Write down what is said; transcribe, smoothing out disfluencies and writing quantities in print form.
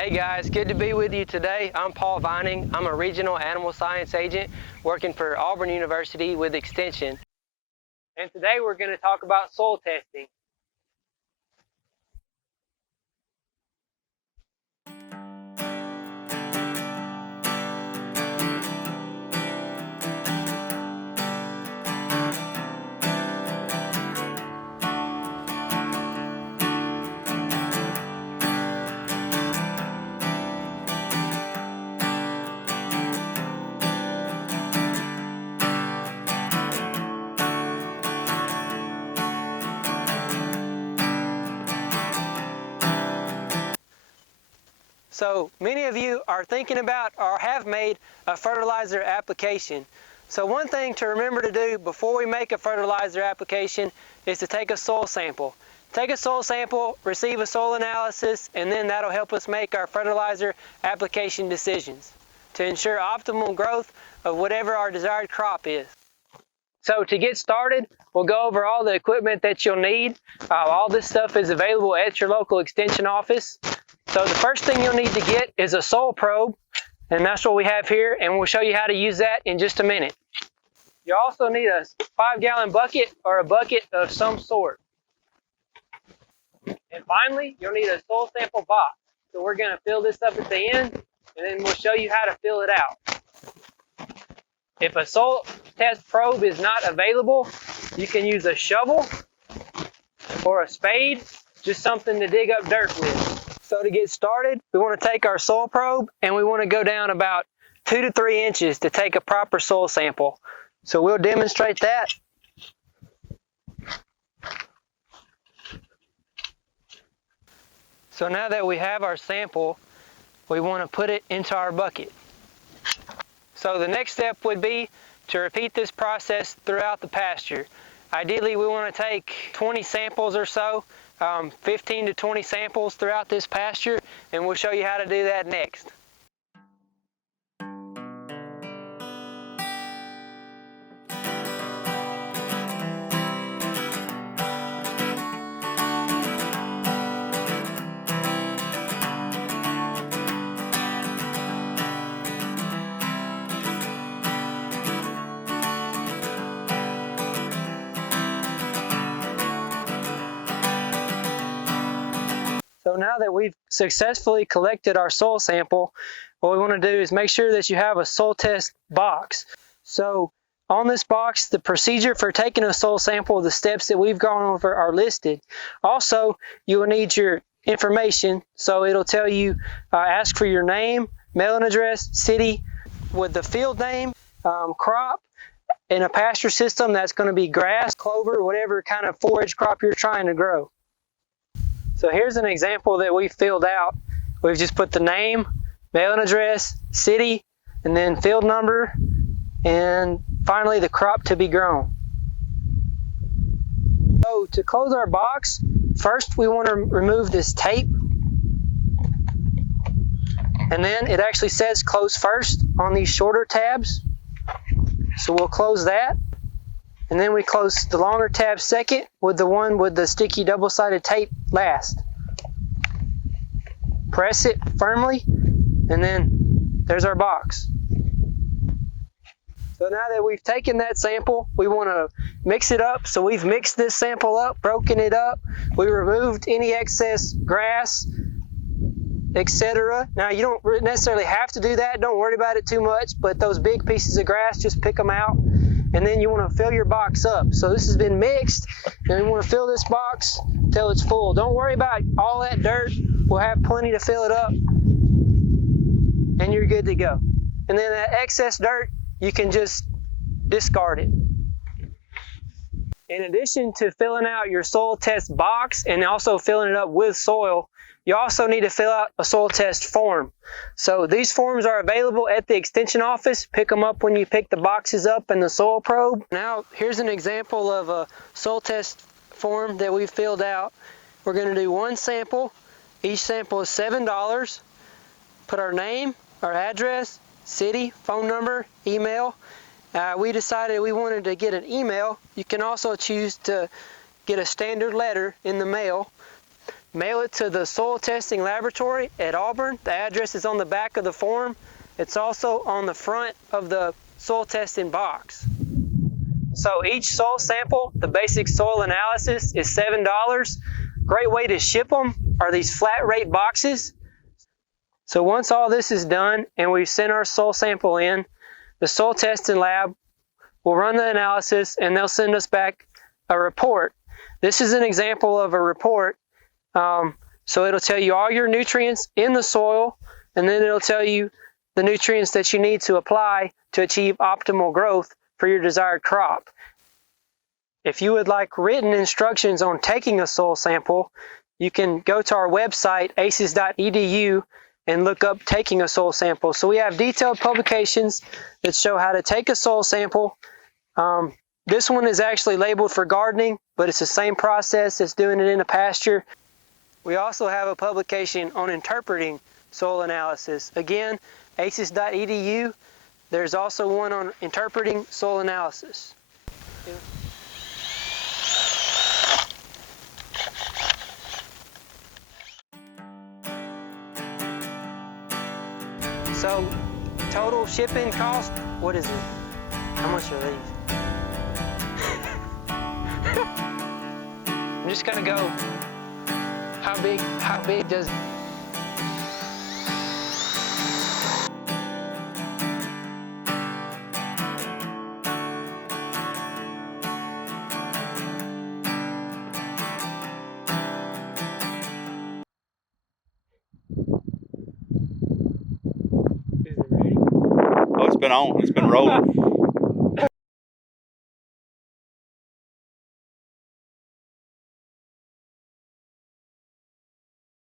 Hey guys, good to be with you today. I'm Paul Vining. I'm a regional animal science agent working for Auburn University with Extension. And today we're going to talk about soil testing. So many of you are thinking about or have made a fertilizer application. So one thing to remember to do before we make a fertilizer application is to take a soil sample. Take a soil sample, receive a soil analysis, and then that'll help us make our fertilizer application decisions to ensure optimal growth of whatever our desired crop is. So to get started, we'll go over all the equipment that you'll need. All this stuff is available at your local extension office. So the first thing you'll need to get is a soil probe, and that's what we have here, and we'll show you how to use that in just a minute. You also need a 5-gallon bucket or a bucket of some sort. And finally, you'll need a soil sample box. So we're going to fill this up at the end, and then we'll show you how to fill it out. If a soil test probe is not available, you can use a shovel or a spade, just something to dig up dirt with. So to get started, we want to take our soil probe and we want to go down about 2 to 3 inches to take a proper soil sample. So we'll demonstrate that. So now that we have our sample, we want to put it into our bucket. So the next step would be to repeat this process throughout the pasture. Ideally, we want to take 20 samples or so, 15 to 20 samples throughout this pasture, and we'll show you how to do that next. So now that we've successfully collected our soil sample, what we want to do is make sure that you have a soil test box. So on this box, the procedure for taking a soil sample, the steps that we've gone over are listed. Also, you will need your information. So it'll tell you, ask for your name, mailing address, city, with the field name, crop. In a pasture system, that's going to be grass, clover, whatever kind of forage crop you're trying to grow. So here's an example that we filled out. We've just put the name, mailing address, city, and then field number, and finally the crop to be grown. So to close our box, first we want to remove this tape. And then it actually says close first on these shorter tabs. So we'll close that. And then we close the longer tab second with the one with the sticky double-sided tape last. Press it firmly, and then there's our box. So now that we've taken that sample, we want to mix it up. So we've mixed this sample up, broken it up. We removed any excess grass, etc. Now you don't necessarily have to do that. Don't worry about it too much, but those big pieces of grass, just pick them out. And then you want to fill your box up. So this has been mixed, and we want to fill this box till it's full. Don't worry about all that dirt. We'll have plenty to fill it up, and you're good to go. And then that excess dirt, you can just discard it. In addition to filling out your soil test box and also filling it up with soil, you also need to fill out a soil test form. So these forms are available at the extension office. Pick them up when you pick the boxes up and the soil probe. Now here's an example of a soil test form that we filled out. We're going to do one sample. Each sample is $7. Put our name, our address, city, phone number, email. We decided we wanted to get an email. You can also choose to get a standard letter in the mail. mail it to the soil testing laboratory at Auburn. The address is on the back of the form. It's also on the front of the soil testing box. So each soil sample, the basic soil analysis, is $7. Great way to ship them are these flat rate boxes. So once all this is done and we've sent our soil sample in, the soil testing lab will run the analysis and they'll send us back a report. This is an example of a report. So it'll tell you all your nutrients in the soil, and then it'll tell you the nutrients that you need to apply to achieve optimal growth for your desired crop. If you would like written instructions on taking a soil sample, you can go to our website, aces.edu, and look up taking a soil sample. So we have detailed publications that show how to take a soil sample. This one is actually labeled for gardening, but it's the same process as doing it in a pasture. We also have a publication on interpreting soil analysis. Again, aces.edu. There's also one on interpreting soil analysis. Yeah. So, total shipping cost, what is it? How much are these? I'm just gonna go, how big does Oh, it's been on. It's been rolling.